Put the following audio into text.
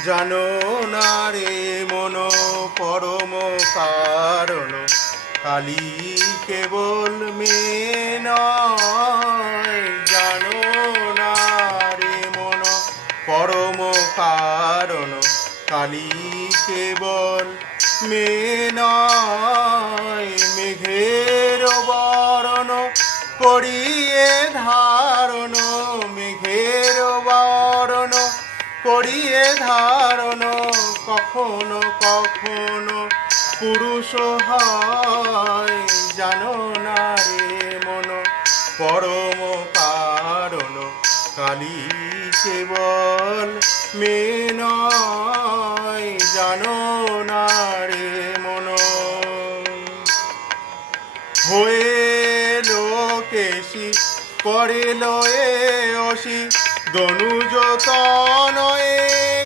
জানো না রে মন পরম কারণ কালী কেবল মেয়ে নয়। জানো না রে মন পরম কারণ কালী কেবল মেয়ে নয়। মেঘের বরণ করিয়ে ধারণ, মেঘের বরণ করিয়ে ধারণ কখনো কখনো পুরুষ হয়। জানো না রে মন পরম কারণ কালী কেবল মেয়ে নয়। জানো না রে মন হয়ে লোকেশি করে লয়ে অসি দনুজ তনয়ে